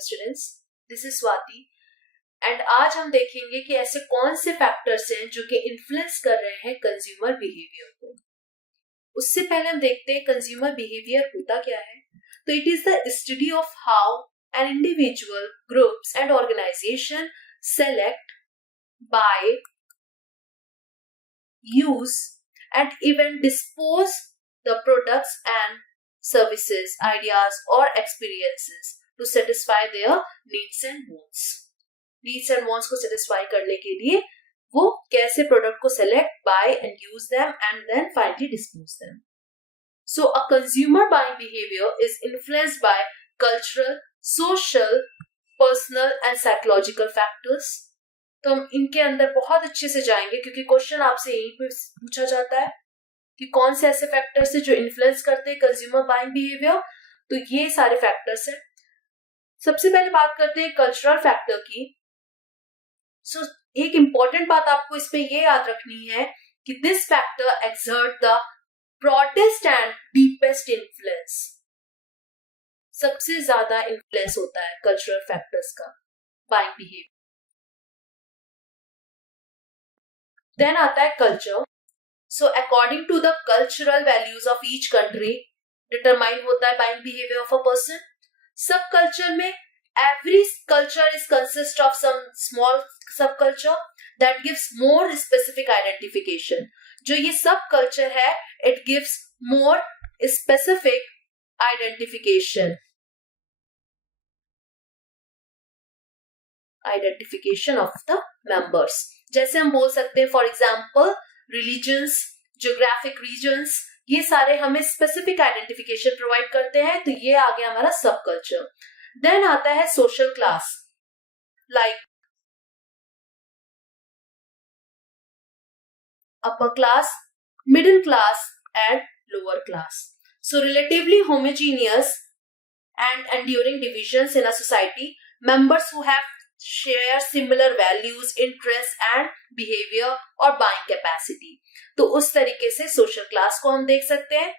Students, this is Swati and आज हम देखेंगे कि ऐसे कौन से फैक्टर्स हैं जो कि इन्फ्लुएंस कर रहे हैं कंज्यूमर बिहेवियर को। उससे पहले हम देखते हैं कंज्यूमर बिहेवियर होता क्या है। तो it is the study of how an individual, groups and organisation select, buy, use and even dispose the products and services, ideas or experiences to satisfy their needs and wants. Needs and wants को satisfy करने के लिए वो कैसे product को select, buy and use them and then finally dispose them. So a consumer buying behavior is influenced by cultural, social, personal and psychological factors. तो हम इनके अंदर बहुत अच्छे से जाएंगे क्योंकि क्वेश्चन आपसे यहीं पे पूछा जाता है कि कौन से ऐसे फैक्टर्स है जो इन्फ्लुएंस करते हैं कंज्यूमर बाइंग बिहेवियर। तो ये सारे फैक्टर्स हैं। सबसे पहले बात करते हैं कल्चरल फैक्टर की। सो एक इंपॉर्टेंट बात आपको इसमें ये याद रखनी है कि this factor exert the broadest and deepest influence. सबसे ज्यादा इन्फ्लुएंस होता है कल्चरल फैक्टर्स का बाइंग बिहेवियर। देन आता है culture. So according to the cultural values of each country determine होता है buying behavior of a person. Sub culture में every culture is consist of some small subculture that gives more specific identification. जो ये sub culture है it gives more specific identification. Identification of the members. जैसे हम बोल सकते हैं for example religions, geographic regions, ये सारे हमें स्पेसिफिक आइडेंटिफिकेशन प्रोवाइड करते हैं। तो ये आ गया हमारा सब कल्चर। देन आता है social class, like upper class, middle class and lower class. So relatively homogeneous and enduring divisions in a society, members who have share similar values, interests and behavior और buying capacity। तो उस तरीके से social class को हम देख सकते हैं।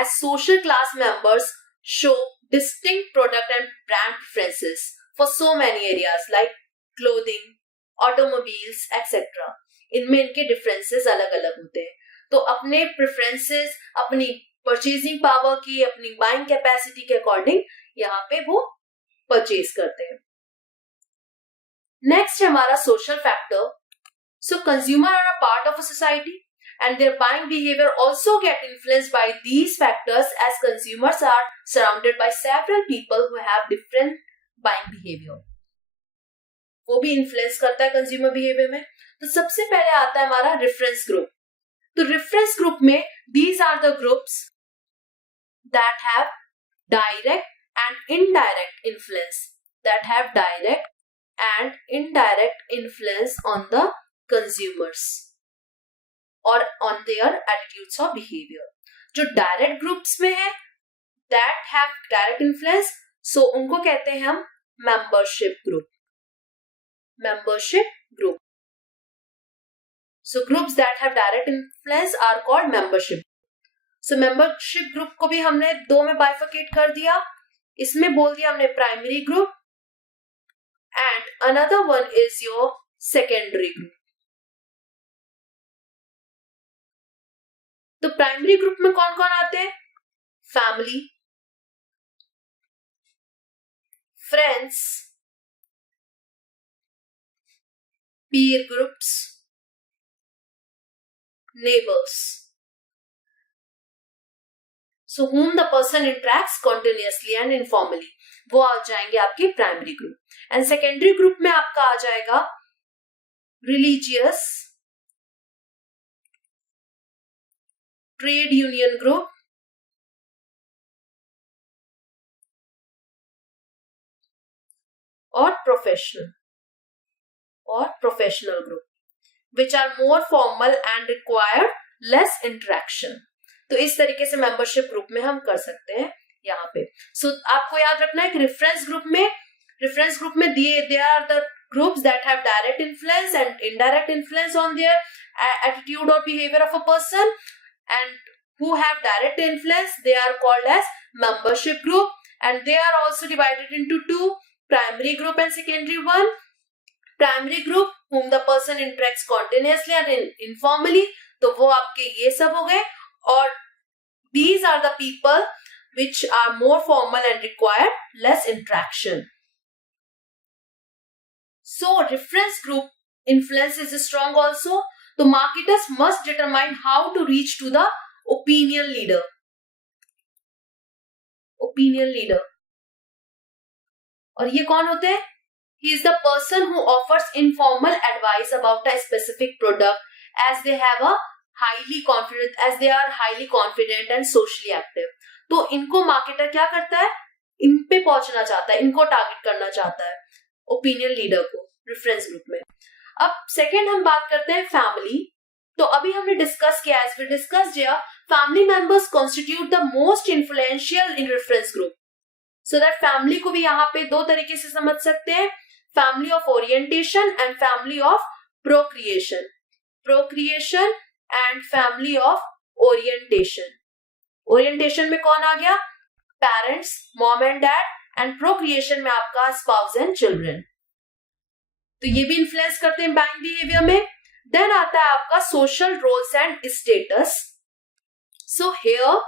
As social class members show distinct product and brand preferences for so many areas like clothing, automobiles, etc. इनमें इनके differences अलग अलग होते हैं। तो अपने preferences, अपनी purchasing power की, अपनी buying capacity के according यहाँ पे वो purchase करते हैं। नेक्स्ट है हमारा social factor. So consumer are a part of a society and their buying behaviour also get influenced by these factors as consumers are surrounded by several people who have different buying behaviour. वो भी influence करता है consumer behaviour में। तो सबसे पहले आता है हमारा रेफरेंस ग्रुप। तो रेफरेंस ग्रुप में these are the groups that have direct and indirect influence, that have direct and indirect influence on the consumers or on their attitudes or behavior. जो direct groups में है that have direct influence, so उनको कहते हैं हम membership group. Membership group. So groups that have direct influence are called membership. So membership group को भी हमने दो में bifurcate कर दिया। इसमें बोल दिया हमने primary group and another one is your secondary group. तो प्राइमरी ग्रुप में कौन कौन आते हैं? Family, friends, peer groups, neighbours, so whom the person interacts continuously and informally, वो आ जाएंगे आपके primary group. And secondary group में आपका आ जाएगा रिलीजियस, ट्रेड यूनियन ग्रुप, और professional group, which are more formal and require less interaction. तो इस तरीके से मेंबरशिप ग्रुप में हम कर सकते हैं यहाँ पे। सो आपको याद रखना है कि रेफरेंस ग्रुप में they are the groups that have direct influence and indirect influence on their attitude और behaviour of a person, and who have direct influence they are called as membership group, and they are also divided into two, primary group and secondary one. Primary group whom the person interacts continuously and informally, तो वो आपके ये सब हो गए. और these are the people which are more formal and require less interaction. So reference group influence is strong also. The marketers must determine how to reach to the opinion leader. Opinion leader. और ये कौन होते हैं? He is the person who offers informal advice about a specific product as they are highly confident and socially active. तो इनको marketer क्या करता है? इन पे पहुंचना चाहता है, इनको टारगेट करना चाहता है, ओपिनियन लीडर को रेफरेंस ग्रुप में. अब सेकेंड हम बात करते हैं फैमिली. तो अभी हमने डिस्कस किया, as we discussed here, family members constitute the most influential in reference group. So that family को भी यहाँ पे दो तरीके से समझ सकते हैं, family of orientation and family of procreation. Procreation and family of orientation. Orientation में कौन आ गया? Parents, mom and dad, and procreation में आपका स्पाउस एंड चिल्ड्रन. तो ये भी इन्फ्लुएंस करते हैं बाइंग बिहेवियर में. देन आता है आपका social roles and status. So here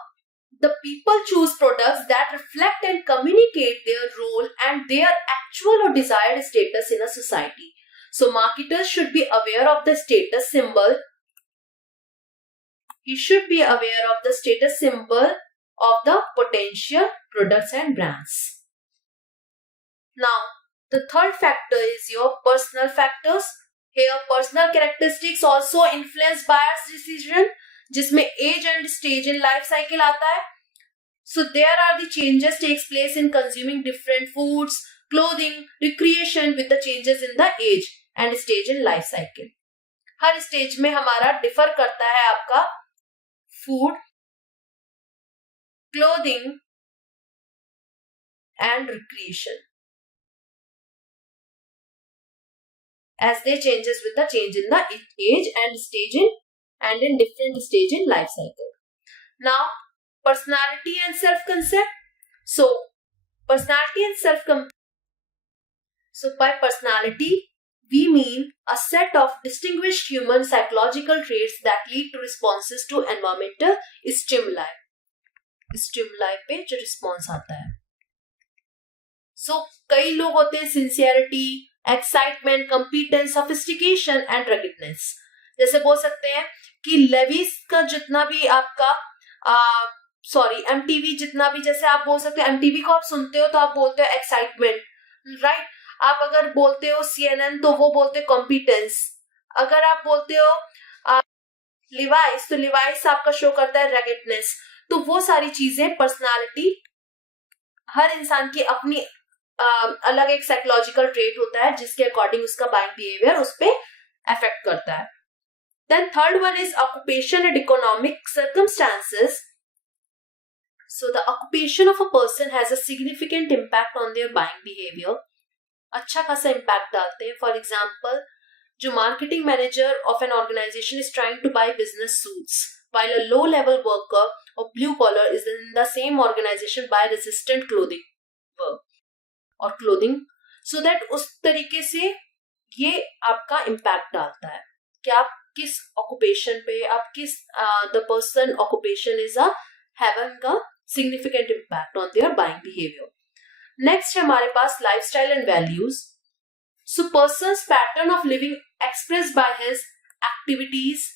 the people choose products that reflect and communicate their role and their actual or desired status in a society. So marketers should be aware of the status symbol. He should be aware of the status symbol of the potential products and brands. Now, the third factor is your personal factors. Here, personal characteristics also influence buyer's decision, जिसमें age and stage in life cycle आता है. So there are the changes takes place in consuming different foods, clothing, recreation with the changes in the age and stage in life cycle. Her stage में हमारा differ करता है आपका food, clothing and recreation as they changes with the change in the age and stage in different stage in life cycle. Now, personality and self-concept. So, personality and self-concept. So, by personality, we mean a set of distinguished human psychological traits that lead to responses to environmental stimuli. Stimuli पे जो response आता है. So, कई लोग होते हैं sincerity, excitement, competence, sophistication and ruggedness. जैसे बोल सकते हैं कि लेविस का जितना भी आपका MTV जितना भी, जैसे आप बोल सकते हैं MTV को आप सुनते हो तो आप बोलते हो एक्साइटमेंट, राइट. आप अगर बोलते हो CNN तो वो बोलते हो कॉम्पिटेंस. अगर आप बोलते हो लिवाइस तो लिवाइस आपका शो करता है रैगेटनेस. तो वो सारी चीजें पर्सनालिटी, हर इंसान की अपनी अलग एक साइकोलॉजिकल ट्रेट होता है जिसके अकॉर्डिंग उसका बाइंग बिहेवियर उस पर अफेक्ट करता है. Then third one is occupation and economic circumstances. So the occupation of a person has a significant impact on their buying behavior. अच्छा खासा impact डालते हैं. For example, जो marketing manager of an organization is trying to buy business suits, while a low-level worker or blue collar is in the same organization buy resistant clothing or clothing, so that उस तरीके से ये आपका impact डालता है कि आप किस ऑक्यूपेशन पे, आप किस the person occupation is having a significant impact on their buying behaviour. Next है हमारे पास lifestyle and values. So person's pattern of living expressed by his activities,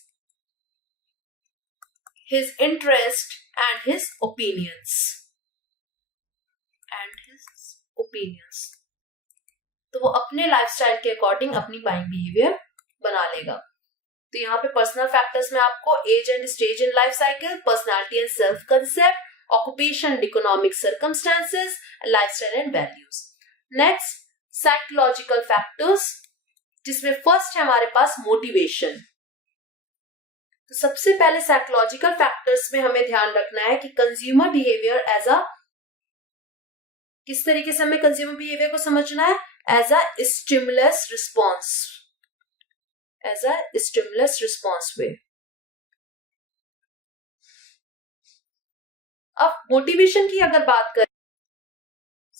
his interest and his opinions. तो वो अपने lifestyle के according अपनी buying behaviour बना लेगा. तो यहाँ पे पर्सनल फैक्टर्स में आपको age and stage in life cycle, personality and self concept, occupation and economic circumstances, lifestyle and values. Next psychological factors, जिसमें फर्स्ट है हमारे पास मोटिवेशन. तो सबसे पहले साइकोलॉजिकल फैक्टर्स में हमें ध्यान रखना है कि कंज्यूमर बिहेवियर एज अ, किस तरीके से हमें कंज्यूमर बिहेवियर को समझना है, as a stimulus response, as a stimulus response way. अब मोटिवेशन की अगर बात करें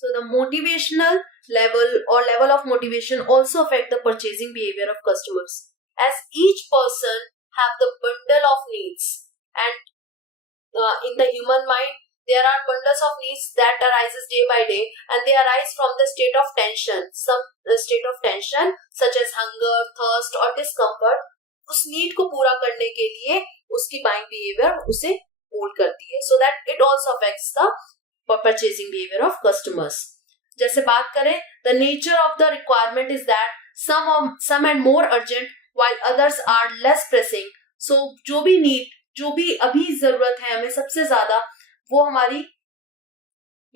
So the motivational level of motivation also affect the purchasing behavior of customers, as each person have the bundle of needs, and in the human mind there are bundles of needs that arises day by day, and they arise from the state of tension. Some state of tension such as hunger, thirst or discomfort, उस need को पूरा करने के लिए उसकी buying behaviour उसे hold करती है, so that it also affects the purchasing behavior of customers. जैसे बात करें, the nature of the requirement is that some and more urgent while others are less pressing. So जो भी need, जो भी अभी जरूरत है हमें सबसे ज्यादा, वो हमारी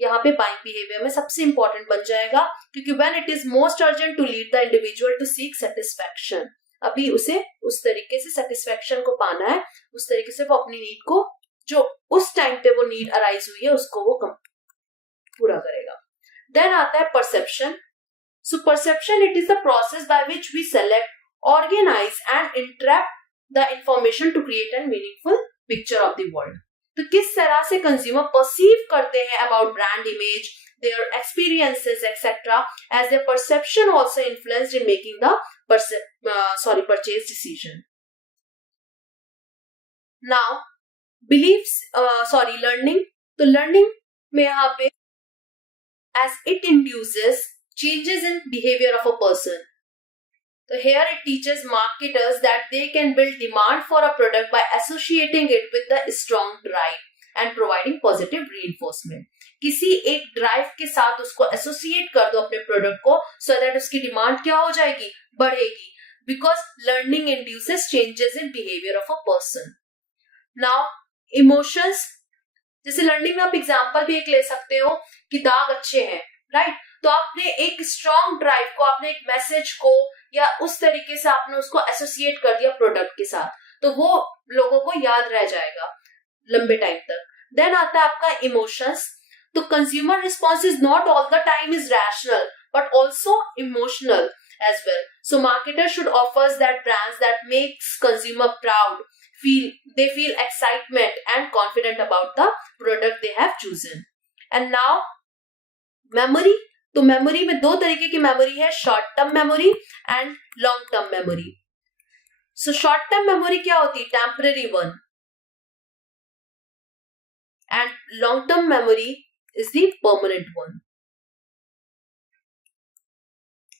यहाँ पे बाइंग बिहेवियर में सबसे इंपॉर्टेंट बन जाएगा, क्योंकि when it is most urgent to lead the individual to seek satisfaction, अभी उसे उस तरीके से सेटिस्फेक्शन को पाना है, उस तरीके से वो अपनी नीड को, जो उस टाइम पे वो नीड अराइज हुई है, उसको वो पूरा करेगा. देन आता है perception. So perception it is the process by which we select, organise and interrupt the information to create an meaningful picture of the world. तो किस तरह से कंज्यूमर परसीव करते हैं about brand image, their experiences, etc., as their perception also influenced in making the purchase decision. Now, learning. तो learning में यहाँ पे as it induces changes in behavior of a person. So here it teaches marketers that they can build demand for a product by associating it with the strong drive and providing positive reinforcement. किसी एक drive के साथ उसको associate कर दो अपने product को, so that उसकी डिमांड क्या हो जाएगी, बढ़ेगी, because learning induces changes in behaviour of a person. Now emotions, जैसे लर्निंग में आप एग्जांपल भी एक ले सकते हो कि दाग अच्छे हैं, राइट? तो आपने एक स्ट्रॉन्ग ड्राइव को, आपने एक मैसेज को या उस तरीके से आपने उसको एसोसिएट कर दिया प्रोडक्ट के साथ, तो वो लोगों को याद रह जाएगा लंबे टाइम तक. देन आता है आपका इमोशंस. तो consumer response is not all the time is rational but also emotional as well. So marketers should offer that brands that makes consumer proud, they feel excitement and confident about the product they have chosen. And now memory. तो memory में दो तरीके की memory है, short term memory and long term memory. So short term memory क्या होती है, temporary one, and long term memory is the permanent one.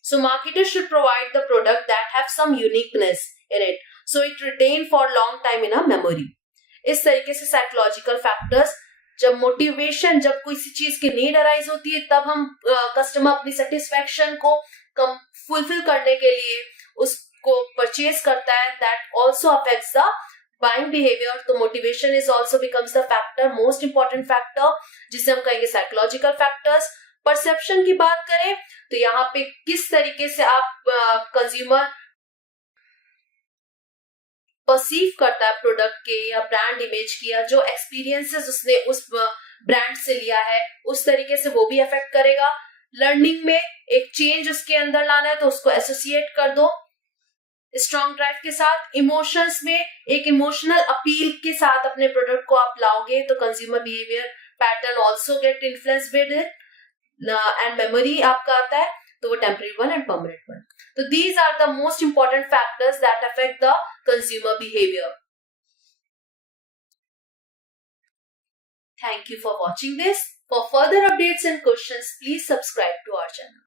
So marketers should provide the product that have some uniqueness in it, so it retain for long time in a memory. इस तरीके से psychological factors, जब motivation, जब कोई सी चीज की need arise होती है, तब हम कस्टमर अपनी सेटिस्फेक्शन को फुलफिल करने के लिए उसको परचेज करता है. That also affects the buying behaviour. तो motivation is also becomes the factor, most important factor, जिसे हम कहेंगे साइकोलॉजिकल फैक्टर्स. परसेप्शन की बात करें तो यहाँ पे किस तरीके से आप कंज्यूमर परसीव करता है प्रोडक्ट के या ब्रांड इमेज की, या जो एक्सपीरियंसेस उसने उस ब्रांड से लिया है, उस तरीके से वो भी अफेक्ट करेगा. लर्निंग में एक चेंज उसके अंदर लाना है तो उसको एसोसिएट कर दो स्ट्रॉन्ग ड्राइव के साथ. इमोशंस में एक इमोशनल अपील के साथ अपने प्रोडक्ट को आप लाओगे तो consumer behaviour pattern also get influence with it. And memory आपका आता है तो वो temporary one and permanent one. तो these are the most important factors that affect the consumer behaviour. Thank you for watching this. For further updates and questions, please subscribe to our channel.